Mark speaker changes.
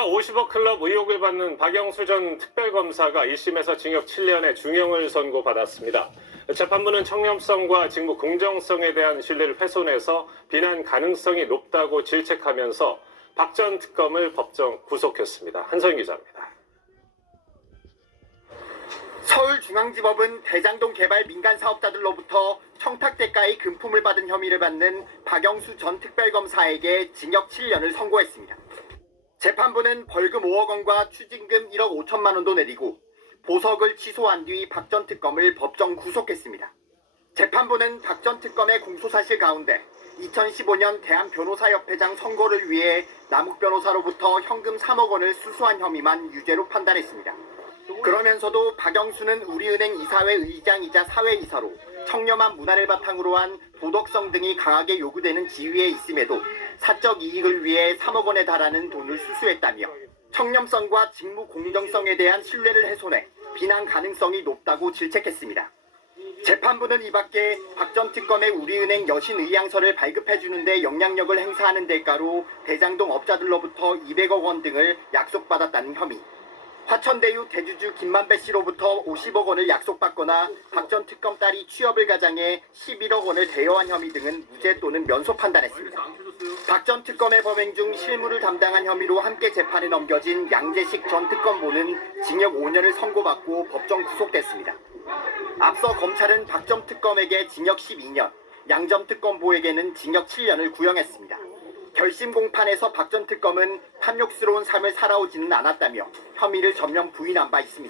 Speaker 1: 이른바 50억 클럽 의혹을 받는 박영수 전 특별검사가 1심에서 징역 7년의 중형을 선고받았습니다. 재판부는 청렴성과 직무 공정성에 대한 신뢰를 훼손해서 비난 가능성이 높다고 질책하면서 박 전 특검을 법정 구속했습니다. 한선 기자입니다.
Speaker 2: 서울중앙지법은 대장동 개발 민간 사업자들로부터 청탁 대가의 금품을 받은 혐의를 받는 박영수 전 특별검사에게 징역 7년을 선고했습니다. 재판부는 벌금 5억 원과 추징금 1억 5천만 원도 내리고 보석을 취소한 뒤 박 전 특검을 법정 구속했습니다. 재판부는 박 전 특검의 공소 사실 가운데 2015년 대한변호사협회장 선거를 위해 남욱 변호사로부터 현금 3억 원을 수수한 혐의만 유죄로 판단했습니다. 그러면서도 박영수는 우리은행 이사회 의장이자 사회이사로 청렴한 문화를 바탕으로 한 도덕성 등이 강하게 요구되는 지위에 있음에도 사적 이익을 위해 3억 원에 달하는 돈을 수수했다며 청렴성과 직무 공정성에 대한 신뢰를 훼손해 비난 가능성이 높다고 질책했습니다. 재판부는 이 밖에 박 전 특검의 우리은행 여신 의향서를 발급해주는데 영향력을 행사하는 대가로 대장동 업자들로부터 200억 원 등을 약속받았다는 혐의, 화천대유 대주주 김만배 씨로부터 50억 원을 약속받거나 박 전 특검 딸이 취업을 가장해 11억 원을 대여한 혐의 등은 무죄 또는 면소 판단했습니다. 박 전 특검의 범행 중 실무를 담당한 혐의로 함께 재판에 넘겨진 양재식 전 특검보는 징역 5년을 선고받고 법정 구속됐습니다. 앞서 검찰은 박 전 특검에게 징역 12년, 양전 특검보에게는 징역 7년을 구형했습니다. 결심 공판에서 박 전 특검은 탐욕스러운 삶을 살아오지는 않았다며 혐의를 전면 부인한 바 있습니다.